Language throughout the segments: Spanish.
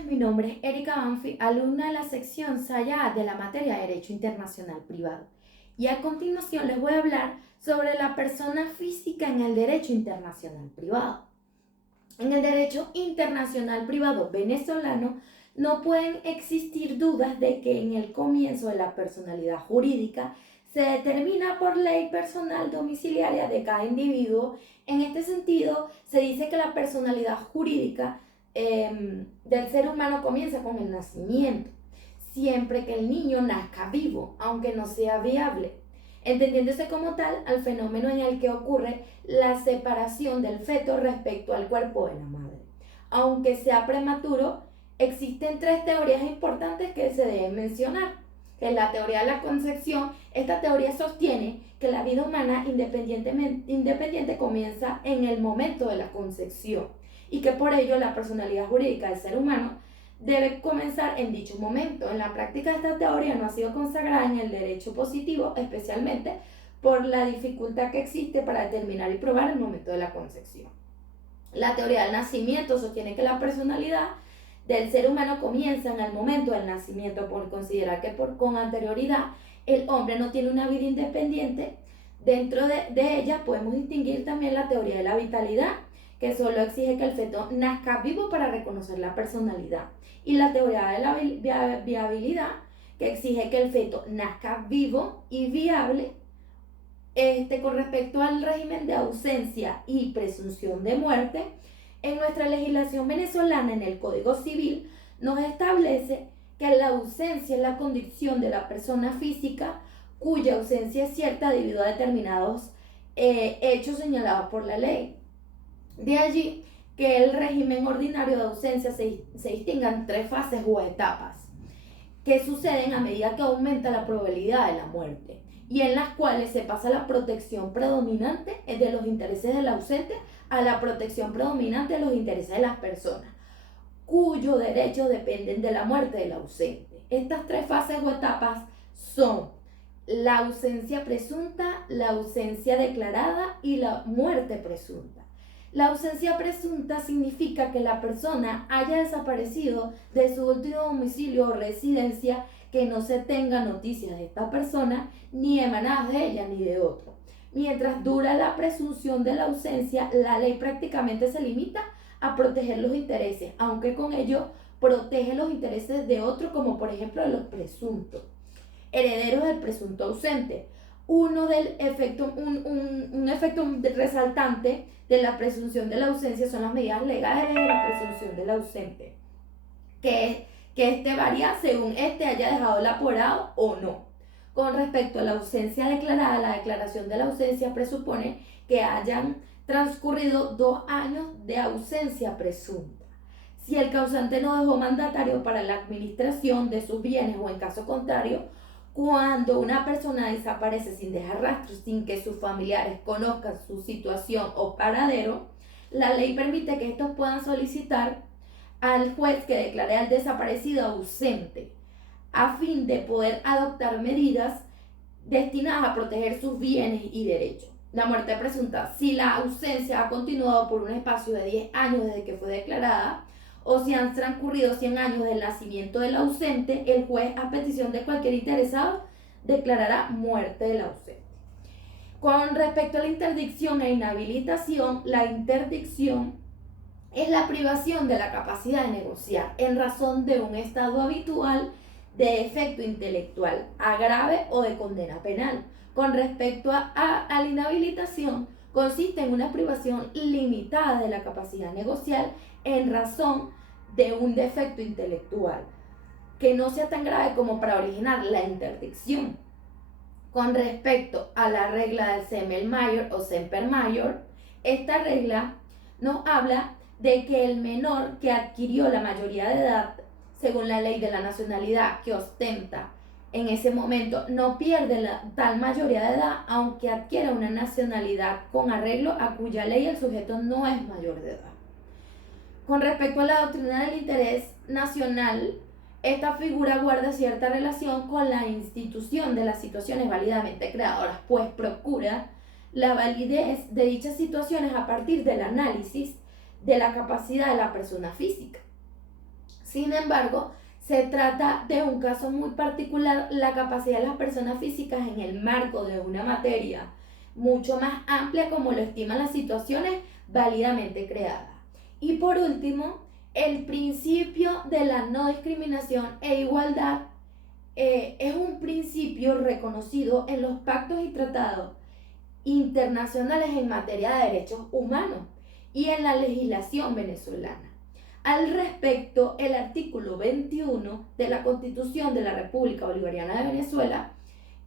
tardes, mi nombre es Erika Banfi, alumna de la sección SAYA de la materia de Derecho Internacional Privado. Y a continuación les voy a hablar sobre la persona física en el Derecho Internacional Privado. En el Derecho Internacional Privado venezolano no pueden existir dudas de que en el comienzo de la personalidad jurídica se determina por ley personal domiciliaria de cada individuo. En este sentido, se dice que la personalidad jurídica del ser humano comienza con el nacimiento, siempre que el niño nazca vivo, aunque no sea viable, entendiéndose como tal al fenómeno en el que ocurre la separación del feto respecto al cuerpo de la madre. Aunque sea prematuro, existen tres teorías importantes que se deben mencionar. Que es la teoría de la concepción. Esta teoría sostiene que la vida humana independiente comienza en el momento de la concepción y que por ello la personalidad jurídica del ser humano debe comenzar en dicho momento. En la práctica, esta teoría no ha sido consagrada en el derecho positivo, especialmente por la dificultad que existe para determinar y probar el momento de la concepción. La teoría del nacimiento sostiene que la personalidad del ser humano comienza en el momento del nacimiento, por considerar que con anterioridad el hombre no tiene una vida independiente. Dentro de ella podemos distinguir también la teoría de la vitalidad, que solo exige que el feto nazca vivo para reconocer la personalidad, y la teoría de la viabilidad, que exige que el feto nazca vivo y viable. Con respecto al régimen de ausencia y presunción de muerte, en nuestra legislación venezolana, en el Código Civil, nos establece que la ausencia es la condición de la persona física cuya ausencia es cierta debido a determinados hechos señalados por la ley. De allí que el régimen ordinario de ausencia se distinga en tres fases o etapas que suceden a medida que aumenta la probabilidad de la muerte, y en las cuales se pasa la protección predominante de los intereses del ausente a la protección predominante de los intereses de las personas cuyos derechos dependen de la muerte del ausente. Estas tres fases o etapas son la ausencia presunta, la ausencia declarada y la muerte presunta. La ausencia presunta significa que la persona haya desaparecido de su último domicilio o residencia, que no se tenga noticias de esta persona, ni emanadas de ella ni de otro. Mientras dura la presunción de la ausencia, la ley prácticamente se limita a proteger los intereses, aunque con ello protege los intereses de otro, como por ejemplo de los presuntos herederos del presunto ausente. Un efecto resaltante de la presunción de la ausencia son las medidas legales de la presunción del ausente, que varía según haya dejado el aporado o no. Con respecto a la ausencia declarada, la declaración de la ausencia presupone que hayan transcurrido 2 años de ausencia presunta. Si el causante no dejó mandatario para la administración de sus bienes, o en caso contrario, cuando una persona desaparece sin dejar rastros, sin que sus familiares conozcan su situación o paradero, la ley permite que estos puedan solicitar al juez que declare al desaparecido ausente, a fin de poder adoptar medidas destinadas a proteger sus bienes y derechos. La muerte presunta: si la ausencia ha continuado por un espacio de 10 años desde que fue declarada, o si han transcurrido 100 años del nacimiento del ausente, el juez, a petición de cualquier interesado, declarará muerte del ausente. Con respecto a la interdicción e inhabilitación, la interdicción es la privación de la capacidad de negociar en razón de un estado habitual de defecto intelectual, agrave o de condena penal. Con respecto a la inhabilitación, consiste en una privación limitada de la capacidad negocial en razón de un defecto intelectual que no sea tan grave como para originar la interdicción. Con respecto a la regla del semel mayor o semper mayor, esta regla nos habla de que el menor que adquirió la mayoría de edad, según la ley de la nacionalidad que ostenta en ese momento, no pierde tal mayoría de edad, aunque adquiera una nacionalidad con arreglo a cuya ley el sujeto no es mayor de edad. Con respecto a la doctrina del interés nacional, esta figura guarda cierta relación con la institución de las situaciones válidamente creadoras, pues procura la validez de dichas situaciones a partir del análisis de la capacidad de la persona física. Sin embargo, se trata de un caso muy particular, la capacidad de las personas físicas en el marco de una materia mucho más amplia como lo estiman las situaciones válidamente creadas. Y por último, el principio de la no discriminación e igualdad es un principio reconocido en los pactos y tratados internacionales en materia de derechos humanos y en la legislación venezolana. Al respecto, el artículo 21 de la Constitución de la República Bolivariana de Venezuela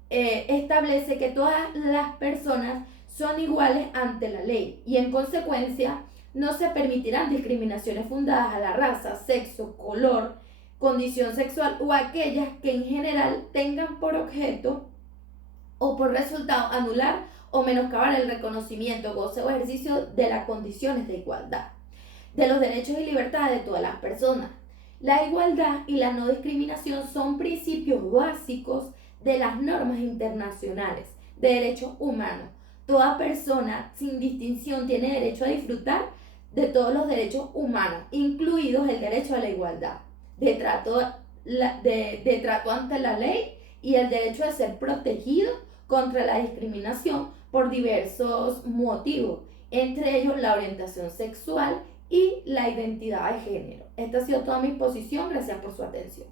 establece que todas las personas son iguales ante la ley y en consecuencia no se permitirán discriminaciones fundadas a la raza, sexo, color, condición sexual o aquellas que en general tengan por objeto o por resultado anular o menoscabar el reconocimiento, goce o ejercicio de las condiciones de igualdad, de los derechos y libertades de todas las personas. La igualdad y la no discriminación son principios básicos de las normas internacionales de derechos humanos. Toda persona, sin distinción, tiene derecho a disfrutar de todos los derechos humanos, incluidos el derecho a la igualdad, de trato ante la ley y el derecho de ser protegido contra la discriminación por diversos motivos, entre ellos la orientación sexual y la identidad de género. Esta ha sido toda mi exposición. Gracias por su atención.